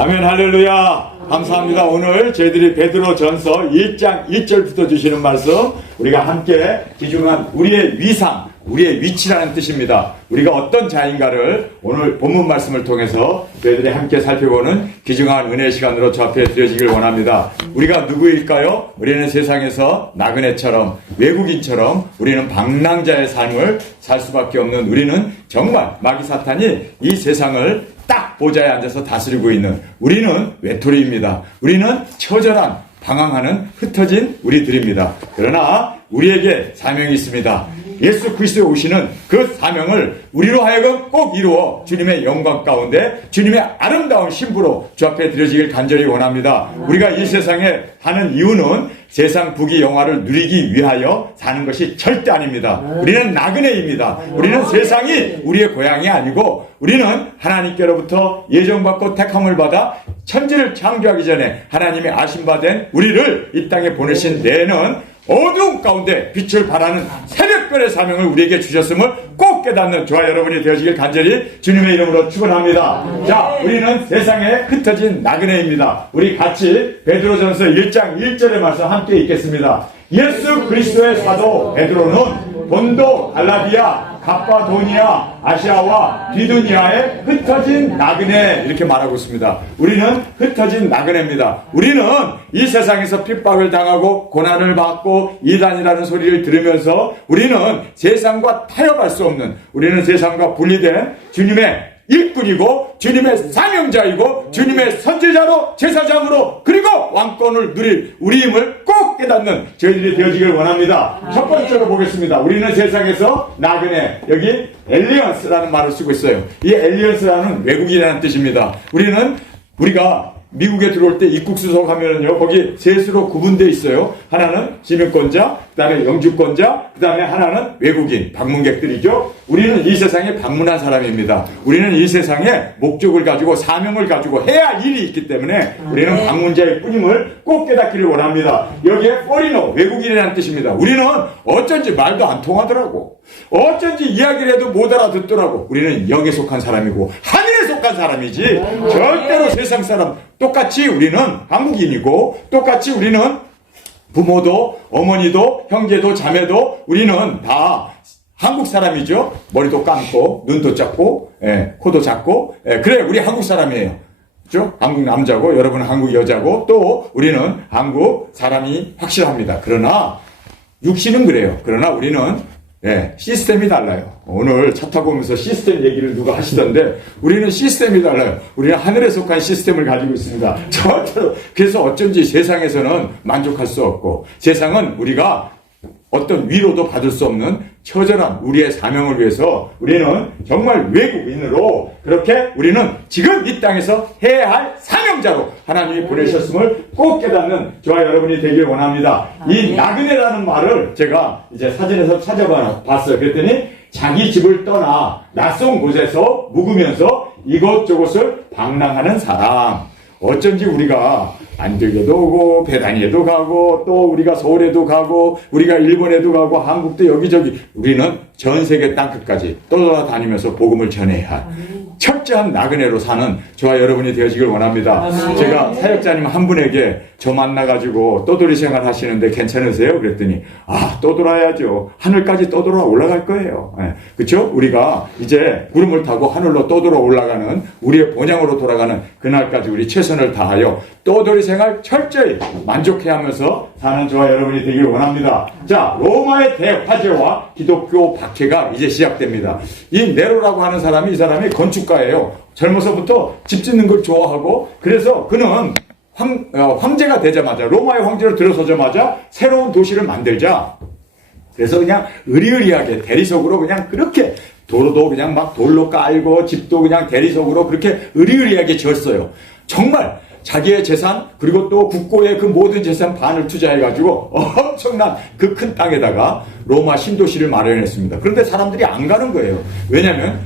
아멘, 할렐루야. 감사합니다. 오늘 저희들이 베드로전서 1장 1절부터 주시는 말씀, 우리가 함께 귀중한 우리의 위상, 우리의 위치라는 뜻입니다. 우리가 어떤 자인가를 오늘 본문 말씀을 통해서 저희들이 함께 살펴보는 귀중한 은혜의 시간으로 저 앞에 드려지길 원합니다. 우리가 누구일까요? 우리는 세상에서 나그네처럼, 외국인처럼 우리는 방랑자의 삶을 살 수밖에 없는, 우리는 정말 마귀 사탄이 이 세상을 딱 보좌에 앉아서 다스리고 있는, 우리는 외톨이입니다. 우리는 처절한, 방황하는 흩어진 우리들입니다. 그러나 우리에게 사명이 있습니다. 예수 그리스도에 오시는 그 사명을 우리로 하여금 꼭 이루어 주님의 영광 가운데 주님의 아름다운 신부로 주 앞에 드려지길 간절히 원합니다. 우리가 이 세상에 사는 이유는 세상 부귀 영화를 누리기 위하여 사는 것이 절대 아닙니다. 우리는 나그네입니다. 우리는 세상이 우리의 고향이 아니고, 우리는 하나님께로부터 예정받고 택함을 받아 천지를 창조하기 전에 하나님이 아심받은 우리를 이 땅에 보내신 데에는 어두운 가운데 빛을 발하는 새벽별의 사명을 우리에게 주셨음을 꼭 깨닫는 저와 여러분이 되어지길 간절히 주님의 이름으로 축원합니다. 자, 우리는 세상에 흩어진 나그네입니다. 우리 같이 베드로전서 1장 1절의 말씀 함께 읽겠습니다. 예수 그리스도의 사도 베드로는 본도, 갈라디아, 갑바도니아, 아시아와 비두니아에 흩어진 나그네, 이렇게 말하고 있습니다. 우리는 흩어진 나그네입니다. 우리는 이 세상에서 핍박을 당하고 고난을 받고 이단이라는 소리를 들으면서 우리는 세상과 타협할 수 없는, 우리는 세상과 분리된 주님의 일꾼이고 주님의 사명자이고 주님의 선지자로 제사장으로 그리고 왕권을 누릴 우리임을 꼭 깨닫는 저희들이 되어지길 원합니다. 첫 번째로 보겠습니다. 우리는 세상에서 나그네, 여기 엘리언스라는 말을 쓰고 있어요. 이 엘리언스라는 외국인이라는 뜻입니다. 우리가 미국에 들어올 때 입국수속 하면은요, 거기 셋으로 구분되어 있어요. 하나는 시민권자, 그 다음에 영주권자, 그 다음에 하나는 외국인, 방문객들이죠. 우리는 이 세상에 방문한 사람입니다. 우리는 이 세상에 목적을 가지고 사명을 가지고 해야 할 일이 있기 때문에 우리는 방문자의 뿐임을 꼭 깨닫기를 원합니다. 여기에 포리너, 외국인이라는 뜻입니다. 우리는 어쩐지 말도 안 통하더라고. 어쩐지 이야기를 해도 못 알아듣더라고. 우리는 영에 속한 사람이고 하늘에 속한 사람이지 절대로 세상 사람, 똑같이 우리는 한국인이고 똑같이 우리는 부모도 어머니도 형제도 자매도 우리는 다 한국 사람이죠. 머리도 감고 눈도 작고 코도 작고 그래, 우리 한국 사람이에요. 그렇죠? 한국 남자고 여러분은 한국 여자고 또 우리는 한국 사람이 확실합니다. 그러나 육신은 그래요. 그러나 우리는 시스템이 달라요. 오늘 차 타고 오면서 시스템 얘기를 누가 하시던데 우리는 시스템이 달라요. 우리는 하늘에 속한 시스템을 가지고 있습니다. 절대로. 그래서 어쩐지 세상에서는 만족할 수 없고 세상은 우리가 어떤 위로도 받을 수 없는 처절한 우리의 사명을 위해서 우리는 정말 외국인으로 그렇게 우리는 지금 이 땅에서 해야 할 사명자로 하나님이 보내셨음을 꼭 깨닫는 저와 여러분이 되길 원합니다. 이 나그네라는 말을 제가 이제 사전에서 찾아봤어요. 그랬더니 자기 집을 떠나 낯선 곳에서 묵으면서 이곳저곳을 방랑하는 사람. 어쩐지 우리가 안적에도 오고 베다니에도 가고 또 우리가 서울에도 가고 우리가 일본에도 가고 한국도 여기저기 우리는 전 세계 땅끝까지 떠돌아다니면서 복음을 전해야 할 철저한 나그네로 사는 저와 여러분이 되어지길 원합니다. 제가 사역자님 한 분에게 저 만나가지고 떠돌이 생활 하시는데 괜찮으세요? 그랬더니 떠돌아야죠. 하늘까지 떠돌아 올라갈 거예요. 그렇죠? 우리가 이제 구름을 타고 하늘로 떠돌아 올라가는 우리의 본향으로 돌아가는 그날까지 우리 최선을 다하여 떠돌이 생활 철저히 만족해하면서 사는 저와 여러분이 되길 원합니다. 자, 로마의 대화재와 기독교 박해가 이제 시작됩니다. 이 네로라고 하는 사람이, 이 사람이 건축가예요. 젊어서부터 집 짓는 걸 좋아하고 그래서 그는 황제가 되자마자, 로마의 황제로 들어서자마자 새로운 도시를 만들자. 그래서 그냥 의리의리하게 대리석으로 그냥 그렇게 도로도 그냥 막 돌로 깔고 집도 그냥 대리석으로 그렇게 의리의리하게 지었어요. 정말 자기의 재산 그리고 또 국고의 그 모든 재산 반을 투자해가지고 엄청난 그 큰 땅에다가 로마 신도시를 마련했습니다. 그런데 사람들이 안 가는 거예요. 왜냐하면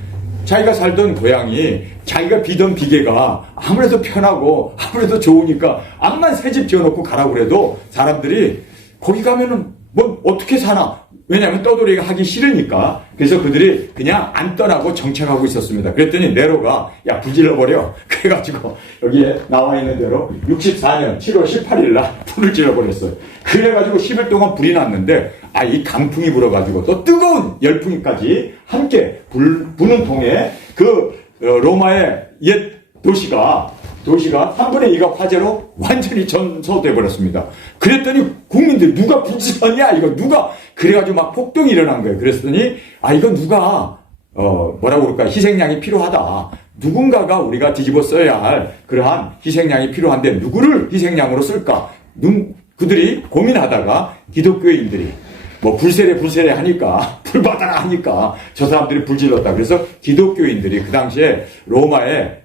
자기가 살던 고향이 자기가 비던 비계가 아무래도 편하고 아무래도 좋으니까 암만 새 집 지어놓고 가라고 그래도 사람들이 거기 가면은 뭐 어떻게 사나? 왜냐하면 떠돌이가 하기 싫으니까. 그래서 그들이 그냥 안 떠나고 정착하고 있었습니다. 그랬더니 네로가 야 불질러버려. 그래가지고 여기에 나와 있는 대로 64년 7월 18일 날 불을 질러버렸어요. 그래가지고 10일 동안 불이 났는데 이 강풍이 불어가지고 또 뜨거운 열풍까지 함께 부는 통에 로마의 옛 도시가 3분의 2가 화재로 완전히 전소돼 버렸습니다. 그랬더니 국민들 누가 불질렀냐 이거 누가 그래가지고 막 폭동이 일어난 거예요. 그랬더니 이거 누가 뭐라고 그럴까 희생양이 필요하다. 누군가가 우리가 뒤집어 써야 할 그러한 희생양이 필요한데 누구를 희생양으로 쓸까? 그들이 고민하다가 기독교인들이 뭐 불세례 하니까 불 받아라 하니까 저 사람들이 불질렀다. 그래서 기독교인들이 그 당시에 로마의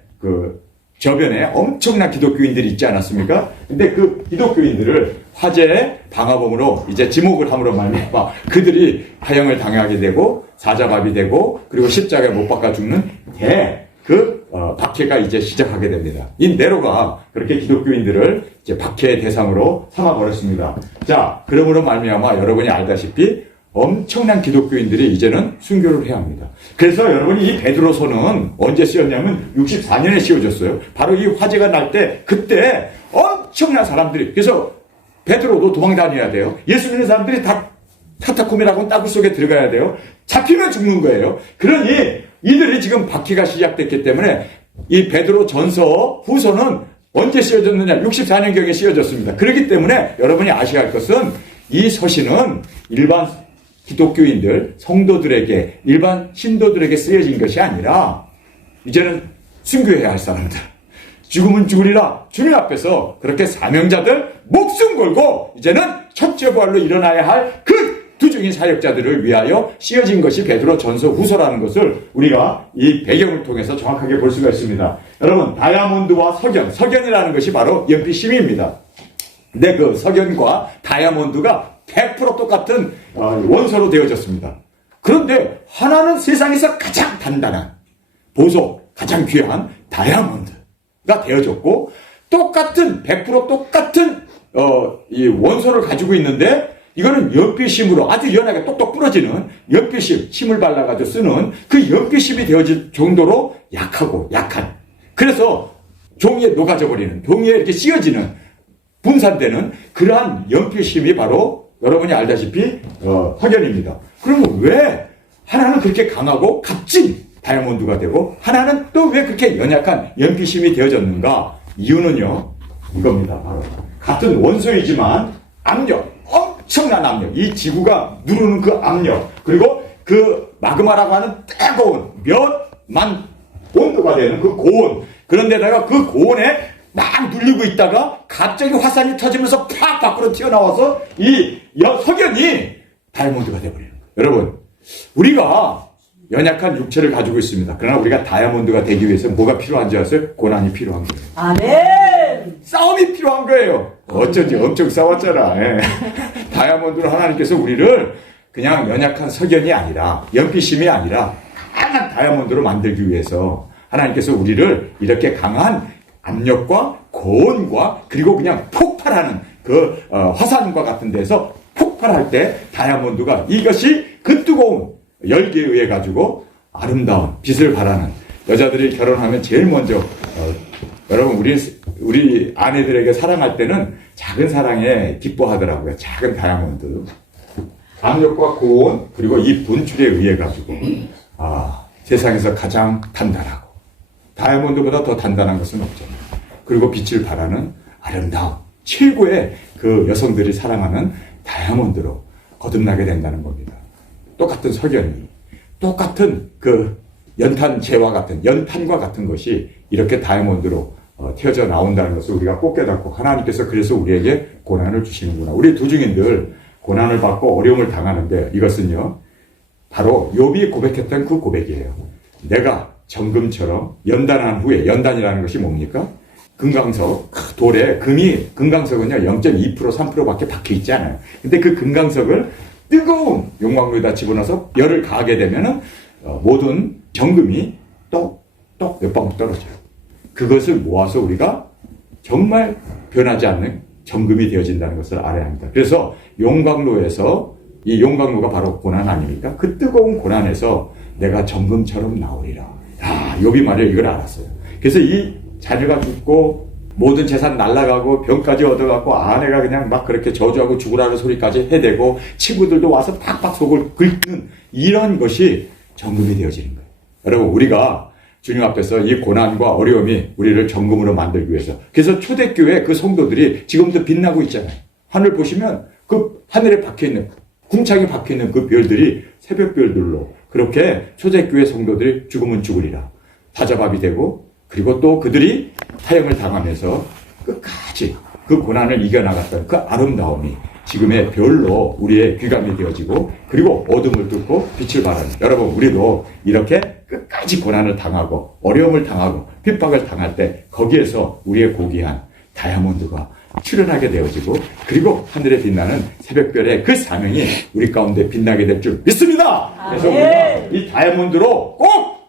저변에 엄청난 기독교인들이 있지 않았습니까? 근데 그 기독교인들을 화재의 방화범으로 이제 지목을 함으로 말미암아 그들이 하형을 당하게 되고 사자밥이 되고 그리고 십자가에 못 박아 죽는 박해가 이제 시작하게 됩니다. 이 네로가 그렇게 기독교인들을 이제 박해의 대상으로 삼아버렸습니다. 자, 그러므로 말미암아 여러분이 알다시피 엄청난 기독교인들이 이제는 순교를 해야 합니다. 그래서 여러분이 이 베드로서는 언제 쓰였냐면 64년에 씌워졌어요. 바로 이 화재가 날 때 그때 엄청난 사람들이 그래서 베드로도 도망 다녀야 돼요. 예수 믿는 사람들이 다 카타콤이라고 땅굴 속에 들어가야 돼요. 잡히면 죽는 거예요. 그러니 이들이 지금 박해가 시작됐기 때문에 이 베드로 전서 후서는 언제 씌워졌느냐? 64년경에 씌워졌습니다. 그렇기 때문에 여러분이 아셔야 할 것은 이 서신은 일반 기독교인들, 성도들에게, 일반 신도들에게 쓰여진 것이 아니라 이제는 순교해야 할 사람들, 죽으면 죽으리라 주님 앞에서 그렇게 사명자들 목숨 걸고 이제는 첫째 부활로 일어나야 할 그 두중인 사역자들을 위하여 씌어진 것이 베드로 전서 후서라는 것을 우리가 이 배경을 통해서 정확하게 볼 수가 있습니다. 여러분, 다이아몬드와 석연이라는 것이 바로 연필심입니다. 근데 그 석연과 다이아몬드가 100% 똑같은 원소로 되어졌습니다. 그런데 하나는 세상에서 가장 단단한 보석, 가장 귀한 다이아몬드가 되어졌고 똑같은 100% 똑같은 이 원소를 가지고 있는데 이거는 연필심으로 아주 연하게 똑똑 부러지는 연필심, 침을 발라가지고 쓰는 그 연필심이 되어질 정도로 약한. 그래서 종이에 녹아져 버리는, 종이에 이렇게 씌어지는, 분산되는 그러한 연필심이 바로 여러분이 알다시피 석연입니다. 그러면 왜 하나는 그렇게 강하고 값진 다이아몬드가 되고 하나는 또 왜 그렇게 연약한 연필심이 되어졌는가? 이유는요, 이겁니다. 바로 같은 원소이지만 엄청난 압력, 이 지구가 누르는 그 압력, 그리고 그 마그마라고 하는 뜨거운 몇만 온도가 되는 그 고온, 그런데다가 그 고온에 막 눌리고 있다가 갑자기 화산이 터지면서 팍 밖으로 튀어나와서 이 석연이 다이아몬드가 되어버리는 거예요. 여러분, 우리가 연약한 육체를 가지고 있습니다. 그러나 우리가 다이아몬드가 되기 위해서 뭐가 필요한지 아세요? 고난이 필요한 거예요. 아멘! 싸움이 필요한 거예요. 어쩐지 엄청 싸웠잖아. 예. 다이아몬드로 하나님께서 우리를 그냥 연약한 석연이 아니라, 연필심이 아니라 강한 다이아몬드로 만들기 위해서 하나님께서 우리를 이렇게 강한 압력과 고온과 그리고 그냥 폭발하는 그 화산과 같은 데서 폭발할 때 다이아몬드가 이것이 그 뜨거운 열기에 의해 가지고 아름다운 빛을 발하는, 여자들이 결혼하면 제일 먼저 여러분 우리 아내들에게 사랑할 때는 작은 사랑에 기뻐하더라고요. 작은 다이아몬드, 압력과 고온 그리고 이 분출에 의해 가지고 세상에서 가장 단단하고 다이아몬드보다 더 단단한 것은 없잖아요. 그리고 빛을 발하는 아름다운 최고의 그 여성들이 사랑하는 다이아몬드로 거듭나게 된다는 겁니다. 똑같은 석연이, 똑같은 그 연탄재와 같은, 연탄과 같은 것이 이렇게 다이아몬드로 튀어져 나온다는 것을 우리가 꼭 깨닫고, 하나님께서 그래서 우리에게 고난을 주시는구나. 우리 두중인들 고난을 받고 어려움을 당하는데 이것은요, 바로 욥이 고백했던 그 고백이에요. 내가 정금처럼 연단한 후에, 연단이라는 것이 뭡니까? 금강석, 돌에 금강석은요 0.2% 3%밖에 박혀 있지 않아요. 근데 그 금강석을 뜨거운 용광로에다 집어넣어서 열을 가하게 되면은 모든 정금이 똑똑 몇 방울 떨어져요. 그것을 모아서 우리가 정말 변하지 않는 정금이 되어진다는 것을 알아야 합니다. 그래서 용광로에서 이 용광로가 바로 고난 아닙니까? 그 뜨거운 고난에서 내가 정금처럼 나오리라. 욥이 말이에요. 이걸 알았어요. 그래서 이 자녀가 죽고 모든 재산 날라가고 병까지 얻어갖고 아내가 그냥 막 그렇게 저주하고 죽으라는 소리까지 해대고 친구들도 와서 팍팍 속을 긁는 이런 것이 정금이 되어지는 거예요. 여러분, 우리가 주님 앞에서 이 고난과 어려움이 우리를 정금으로 만들기 위해서. 그래서 초대교회 그 성도들이 지금도 빛나고 있잖아요. 하늘 보시면 그 하늘에 박혀있는, 궁창에 박혀있는 그 별들이 새벽별들로 그렇게 초대교회 성도들이 죽으면 죽으리라. 다자밥이 되고, 그리고 또 그들이 사형을 당하면서 끝까지 그 고난을 이겨나갔던 그 아름다움이 지금의 별로 우리의 귀감이 되어지고, 그리고 어둠을 뚫고 빛을 발하는, 여러분, 우리도 이렇게 끝까지 고난을 당하고 어려움을 당하고 핍박을 당할 때 거기에서 우리의 고귀한 다이아몬드가 출현하게 되어지고, 그리고 하늘에 빛나는 새벽별의 그 사명이 우리 가운데 빛나게 될 줄 믿습니다. 그래서 우리가 이 다이아몬드로 꼭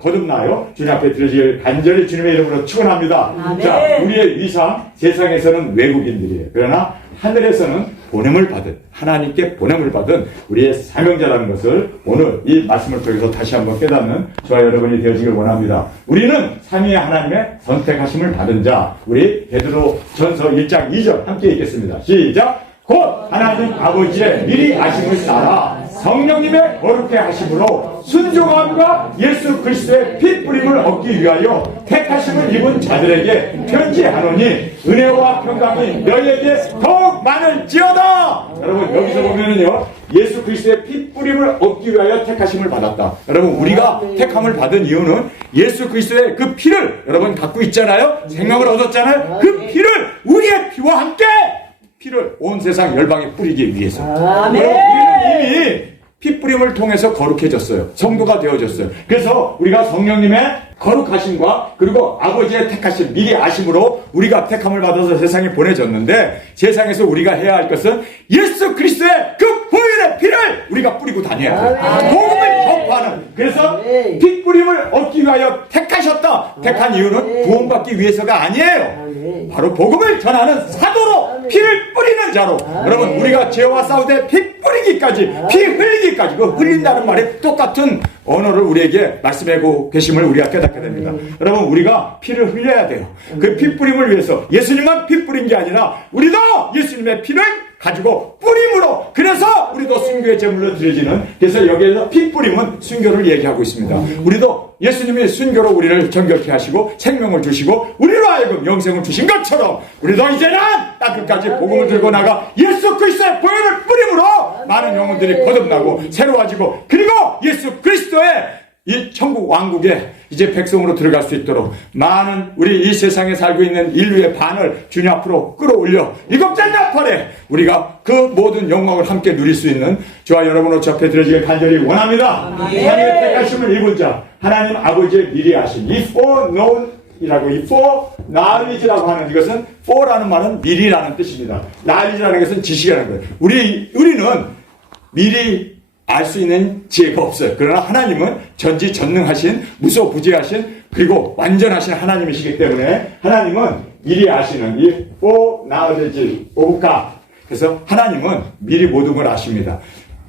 거듭나요. 주님 앞에 드려질 간절히 주님의 이름으로 축원합니다. 자, 우리의 위상, 세상에서는 외국인들이에요. 그러나 하늘에서는 보냄을 받은, 하나님께 보냄을 받은 우리의 사명자라는 것을 오늘 이 말씀을 통해서 다시 한번 깨닫는 저와 여러분이 되어지길 원합니다. 우리는 삼위의 하나님의 선택하심을 받은 자, 우리 베드로 전서 1장 2절 함께 읽겠습니다. 시작! 곧 하나님 아버지의 미리 아심을 따라 성령님의 거룩해 하심으로 순종함과 예수 그리스도의 피 뿌림을 얻기 위하여 택하심을 입은 자들에게 편지하노니 은혜와 평강이 너희에게 더욱 많을지어다. 여러분, 여기서 보면은요, 예수 그리스도의 피 뿌림을 얻기 위하여 택하심을 받았다. 여러분, 우리가 택함을 받은 이유는 예수 그리스도의 그 피를 여러분 갖고 있잖아요. 생명을 얻었잖아요. 그 피를 우리의 피와 함께 피를 온 세상 열방에 뿌리기 위해서. 우리는 이미 피 뿌림을 통해서 거룩해졌어요. 성도가 되어졌어요. 그래서 우리가 성령님의 거룩하심과 그리고 아버지의 택하심, 미리 아심으로 우리가 택함을 받아서 세상에 보내졌는데, 세상에서 우리가 해야 할 것은 예수 그리스도의 그 보혈의 피를 우리가 뿌리고 다녀야 돼요. 복음을 전파하는. 그래서 피 뿌림을 얻기 위하여 택하셨다. 택한 이유는 구원받기 위해서가 아니에요. 바로 복음을 전하는 사도로, 피를 뿌리는 자로. 여러분, 우리가 죄와 싸우되 피 뿌리기까지, 피 흘리기까지, 그 흘린다는 말이 똑같은 언어를 우리에게 말씀하고 계심을 우리가 깨닫게 됩니다. 여러분, 우리가 피를 흘려야 돼요. 그 피 뿌림을 위해서 예수님만 피 뿌린 게 아니라 우리도 예수님의 피를 가지고 뿌림으로, 그래서 우리도 순교의 제물로 드려지는, 그래서 여기에서 피 뿌림은 순교를 얘기하고 있습니다. 우리도 예수님이 순교로 우리를 정결케 하시고 생명을 주시고 우리로 하여금 영생을 주신 것처럼 우리도 이제는 땅끝까지 복음을 들고 나가 예수 그리스도의 보혈을 뿌림으로 많은 영혼들이 거듭나고 새로워지고, 그리고 예수 그리스도의 이 천국 왕국에 이제 백성으로 들어갈 수 있도록 많은 우리 이 세상에 살고 있는 인류의 반을 주님 앞으로 끌어올려 일곱장나팔에 우리가 그 모든 영광을 함께 누릴 수 있는 저와 여러분으로 접해 드려지길 간절히 원합니다. 하나님의 택하심을 입은 자, 하나님 아버지의 미리 아심, 이 foreknown 이라고, 이 foreknowledge라고 하는 이것은 for라는 말은 미리라는 뜻입니다. knowledge라는 것은 지식이라는 거예요. 우리는 미리 알 수 있는 지혜가 없어요. 그러나 하나님은 전지전능하신, 무소부재하신, 그리고 완전하신 하나님이시기 때문에 하나님은 미리 아시는 이 foreknowledge of God. 그래서 하나님은 미리 모든 걸 아십니다.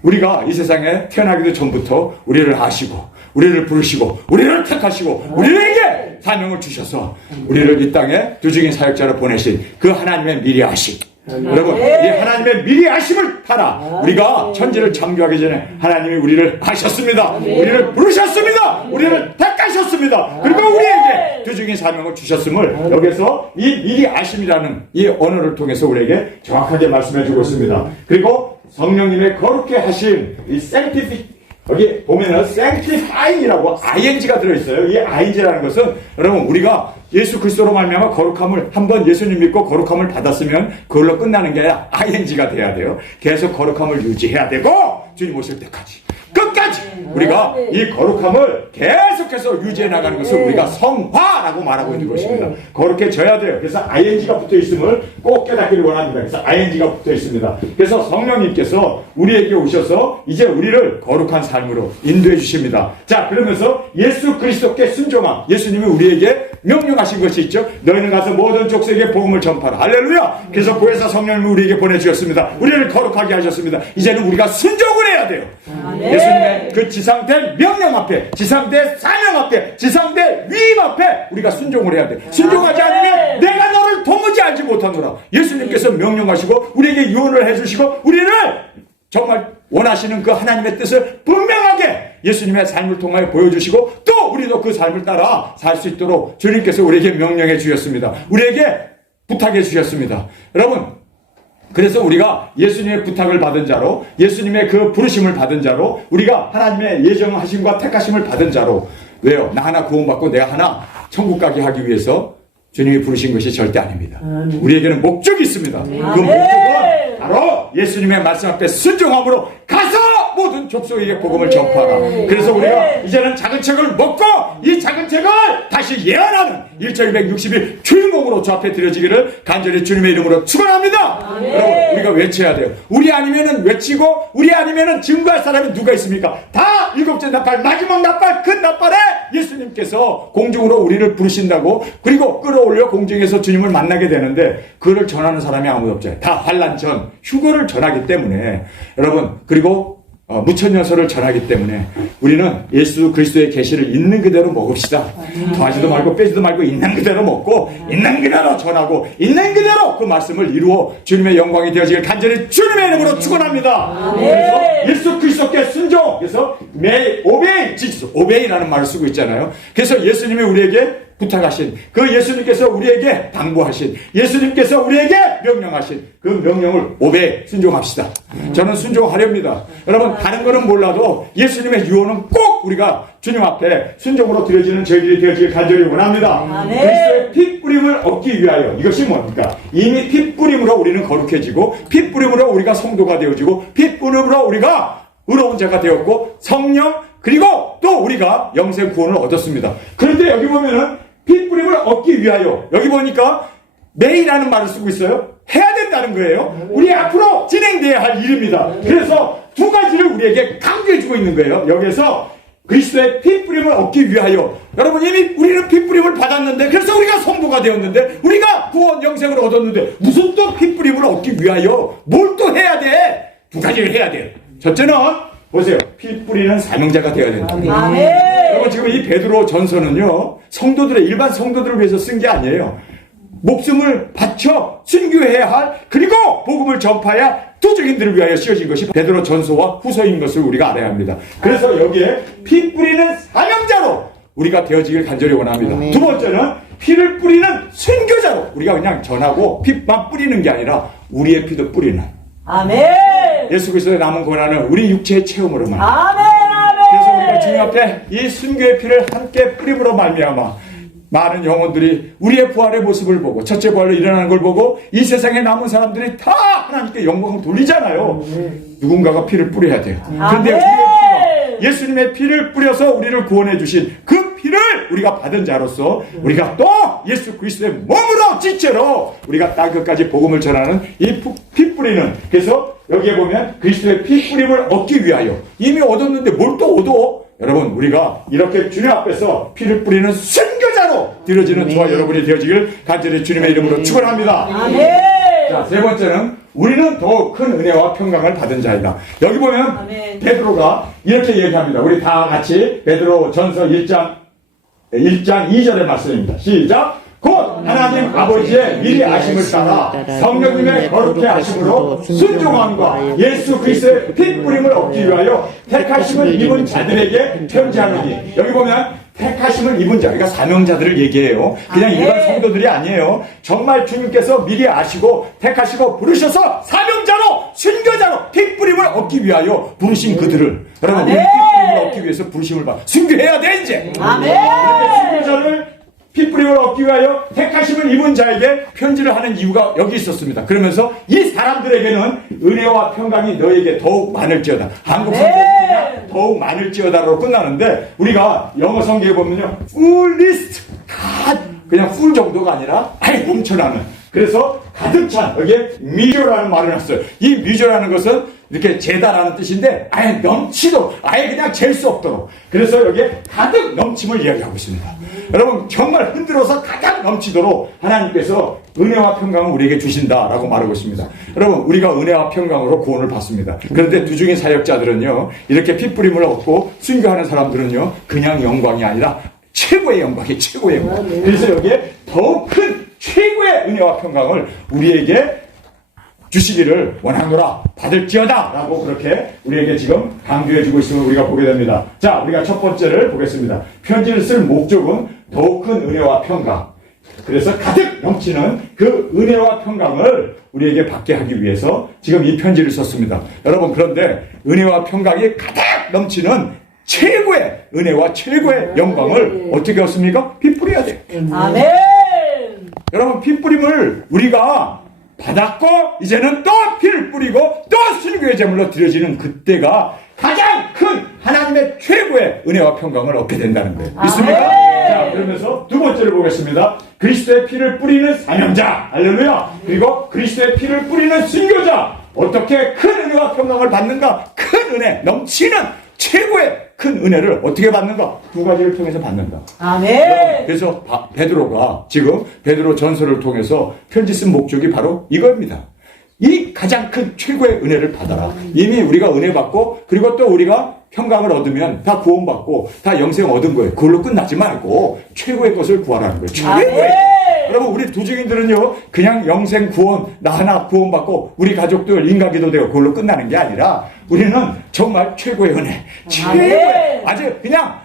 우리가 이 세상에 태어나기도 전부터 우리를 아시고 우리를 부르시고 우리를 택하시고 우리에게 사명을 주셔서 우리를 이 땅에 두중인 사역자로 보내신 그 하나님의 미리 아심. 여러분, 이 하나님의 미리 아심을 따라 우리가 천지를 창조하기 전에 하나님이 우리를 아셨습니다. 우리를 부르셨습니다. 우리를 택하셨습니다. 그리고 우리에게 두중인 사명을 주셨음을 여기서 이 미리 아심이라는 이 언어를 통해서 우리에게 정확하게 말씀해 주고 있습니다. 그리고 성령님의 거룩해 하신 이 sanctification, 여기 보면은 sanctifying이라고 ing가 들어있어요. 이 ing라는 것은 여러분, 우리가 예수 그리스도로 말미암아 거룩함을, 한번 예수님 믿고 거룩함을 받았으면 그걸로 끝나는 게 아니라 ing가 돼야 돼요. 계속 거룩함을 유지해야 되고 주님 오실 때까지 끝까지 우리가 이 거룩함을 계속해서 유지해 나가는 것을 우리가 성화라고 말하고 있는 것입니다. 거룩해져야 돼요. 그래서 ing가 붙어 있음을 꼭 깨닫기를 원합니다. 그래서 ing가 붙어 있습니다. 그래서 성령님께서 우리에게 오셔서 이제 우리를 거룩한 삶으로 인도해 주십니다. 자, 그러면서 예수 그리스도께 순종함, 예수님이 우리에게 명령하신 것이 있죠. 너희는 가서 모든 족속에게 복음을 전파하라. 할렐루야. 그래서 보혜사 성령님을 우리에게 보내주셨습니다. 우리를 거룩하게 하셨습니다. 이제는 우리가 순종을 해야 돼요. 예수님의 그 지상대 명령 앞에, 지상대 사명 앞에, 지상대 위임 앞에 우리가 순종을 해야 돼. 순종하지 않으면 내가 너를 도무지 알지 못하노라. 예수님께서 명령하시고 우리에게 유언을 해주시고 우리를 정말 원하시는 그 하나님의 뜻을 분명하게 예수님의 삶을 통하여 보여주시고 또 우리도 그 삶을 따라 살 수 있도록 주님께서 우리에게 명령해 주셨습니다. 우리에게 부탁해 주셨습니다. 여러분, 그래서 우리가 예수님의 부탁을 받은 자로, 예수님의 그 부르심을 받은 자로, 우리가 하나님의 예정하심과 택하심을 받은 자로, 왜요? 나 하나 구원받고 내가 하나 천국 가게 하기 위해서 주님이 부르신 것이 절대 아닙니다. 우리에게는 목적이 있습니다. 그 목적은 바로 예수님의 말씀 앞에 순종함으로 가서 모든 족속에게 복음을 전파하라. 그래서 우리가 이제는 작은 책을 먹고 이 작은 책을 다시 예언하는 1260일 주인공으로 주 앞에 드려지기를 간절히 주님의 이름으로 축원합니다. 여러분, 우리가 외쳐야 돼요. 우리 아니면은 외치고 우리 아니면은 증거할 사람이 누가 있습니까? 다 일곱째 나팔, 마지막 나팔, 큰 나팔에 예수님께서 공중으로 우리를 부르신다고, 그리고 끌어올려 공중에서 주님을 만나게 되는데 그를 전하는 사람이 아무도 없잖아요. 다 환난 전 휴거를 전하기 때문에. 여러분, 그리고 무천년설을 전하기 때문에 우리는 예수 그리스도의 계시를 있는 그대로 먹읍시다. 더하지도 말고 빼지도 말고 있는 그대로 먹고 있는 그대로 전하고 있는 그대로 그 말씀을 이루어 주님의 영광이 되어지길 간절히 주님의 이름으로 축원합니다. 그래서 예수 그리스도께 순종, 그래서 오베이, 오베이라는 말을 쓰고 있잖아요. 그래서 예수님이 우리에게 부탁하신, 그 예수님께서 우리에게 당부하신, 예수님께서 우리에게 명령하신 그 명령을 오베이, 순종합시다. 저는 순종하렵니다. 여러분, 다른 거는 몰라도 예수님의 유언은 꼭 우리가 주님 앞에 순종으로 드려지는 저희들이 되어지길 간절히 원합니다. 그리스도의 피 뿌림을 얻기 위하여, 이것이 뭡니까? 이미 피 뿌림으로 우리는 거룩해지고, 피 뿌림으로 우리가 성도가 되어지고, 피 뿌림으로 우리가 의로운 자가 되었고, 성령, 그리고 또 우리가 영생 구원을 얻었습니다. 그런데 여기 보면은 피 뿌림을 얻기 위하여, 여기 보니까 매이라는 말을 쓰고 있어요. 해야 된다는 거예요. 우리 앞으로 진행돼야 할 일입니다. 그래서 두 가지를 우리에게 강조해주고 있는 거예요. 여기서 그리스도의 피 뿌림을 얻기 위하여, 여러분, 이미 우리는 피 뿌림을 받았는데, 그래서 우리가 성도가 되었는데, 우리가 구원 영생을 얻었는데 무슨 또 피 뿌림을 얻기 위하여 뭘 또 해야 돼? 두 가지를 해야 돼요. 첫째는 보세요. 피 뿌리는 사명자가 되어야 된다. 여러분, 지금 이 베드로 전서는요, 성도들의, 일반 성도들을 위해서 쓴 게 아니에요. 목숨을 바쳐 순교해야 할, 그리고 복음을 전파해야 투적인들을 위하여 씌워진 것이 베드로 전서와 후서인 것을 우리가 알아야 합니다. 그래서 여기에 피 뿌리는 사명자로 우리가 되어지길 간절히 원합니다. 두 번째는 피를 뿌리는 순교자로, 우리가 그냥 전하고 피만 뿌리는 게 아니라 우리의 피도 뿌리는. 예수 그리스도의 남은 고난을 우리 육체의 체험으로만. 그래서 우리가 주님 앞에 이 순교의 피를 함께 뿌림으로 말미암아 많은 영혼들이 우리의 부활의 모습을 보고, 첫째 부활로 일어나는 걸 보고 이 세상에 남은 사람들이 다 하나님께 영광을 돌리잖아요. 누군가가 피를 뿌려야 돼요. 그런데 우리의 피가, 예수님의 피를 뿌려서 우리를 구원해 주신 그 피를 우리가 받은 자로서 우리가 또 예수 그리스도의 몸으로 지체로 우리가 땅 끝까지 복음을 전하는 이 피 뿌리는, 그래서 여기에 보면 그리스도의 피 뿌림을 얻기 위하여, 이미 얻었는데 뭘 또 얻어? 여러분, 우리가 이렇게 주님 앞에서 피를 뿌리는 순교자로 드려지는 저와 여러분이 되어지길 간절히 주님의 이름으로 축원합니다. 자, 세 번째는 우리는 더욱 큰 은혜와 평강을 받은 자이다. 여기 보면 베드로가 이렇게 얘기합니다. 우리 다 같이 베드로 전서 1장 2절의 말씀입니다. 시작. 곧 하나님 아버지의 미리 아심을 따라 성령님의 거룩해 하심으로 순종함과 예수 그리스도의 피 뿌림을 얻기 위하여 택하심을 입은 자들에게 편지하노니, 여기 보면 택하심을 입은 자, 그러니까 사명자들을 얘기해요. 그냥 일반 성도들이 아니에요. 정말 주님께서 미리 아시고 택하시고 부르셔서 사명자로, 순교자로 피 뿌림을 얻기 위하여 부르신 그들을, 여러분, 우리 피 뿌림을 얻기 위해서 부르심을 받아 순교해야 돼 이제. 순교자를 피 뿌림을 얻기 위하여 택하심을 입은 자에게 편지를 하는 이유가 여기 있었습니다. 그러면서 이 사람들에게는 은혜와 평강이 너에게 더욱 많을지어다. 한국 성경에 더욱 많을지어다로 끝나는데, 우리가 영어 성경에 보면요, full list, 다 그냥 full 정도가 아니라 아예 넘쳐나는, 그래서 가득 찬, 여기에 미조라는 말을 했어요. 이 미조라는 것은 이렇게 재다라는 뜻인데 아예 넘치도록 아예 그냥 잴 수 없도록 그래서 여기에 가득 넘침을 이야기하고 있습니다. 여러분 정말 흔들어서 가득 넘치도록 하나님께서 은혜와 평강을 우리에게 주신다라고 말하고 있습니다. 여러분 우리가 은혜와 평강으로 구원을 받습니다. 그런데 두중의 사역자들은요 이렇게 핏부림을 얻고 순교하는 사람들은요 그냥 영광이 아니라 최고의 영광이 최고의 영광. 그래서 여기에 더 큰 최고의 은혜와 평강을 우리에게 주시기를 원하노라 받을지어다 라고 그렇게 우리에게 지금 강조해주고 있음을 우리가 보게 됩니다. 자, 우리가 첫 번째를 보겠습니다. 편지를 쓸 목적은 더욱 큰 은혜와 평강, 그래서 가득 넘치는 그 은혜와 평강을 우리에게 받게 하기 위해서 지금 이 편지를 썼습니다. 여러분 그런데 은혜와 평강이 가득 넘치는 최고의 은혜와 최고의 영광을 어떻게 얻습니까? 피 뿌려야 돼요. 아멘. 여러분 피 뿌림을 우리가 받았고 이제는 또 피를 뿌리고 또 순교의 제물로 드려지는 그때가 가장 큰 하나님의 최고의 은혜와 평강을 얻게 된다는 거예요. 믿습니까? 자, 그러면서 두 번째를 보겠습니다. 그리스도의 피를 뿌리는 사명자, 할렐루야. 그리고 그리스도의 피를 뿌리는 순교자. 어떻게 큰 은혜와 평강을 받는가? 큰 은혜, 넘치는 최고의 큰 은혜를 어떻게 받는가? 두 가지를 통해서 받는다. 아멘. 그래서 베드로가 지금 베드로 전서를 통해서 편지 쓴 목적이 바로 이겁니다. 이 가장 큰 최고의 은혜를 받아라. 이미 우리가 은혜 받고 그리고 또 우리가 평강을 얻으면 다 구원받고 다 영생 얻은 거예요. 그걸로 끝나지 말고 최고의 것을 구하라는 거예요. 최고의 여러분 우리 두중인들은요 그냥 영생 구원 나 하나 구원받고 우리 가족들 인가기도 되고 그걸로 끝나는 게 아니라 우리는 정말 최고의 은혜, 최고의 아주 그냥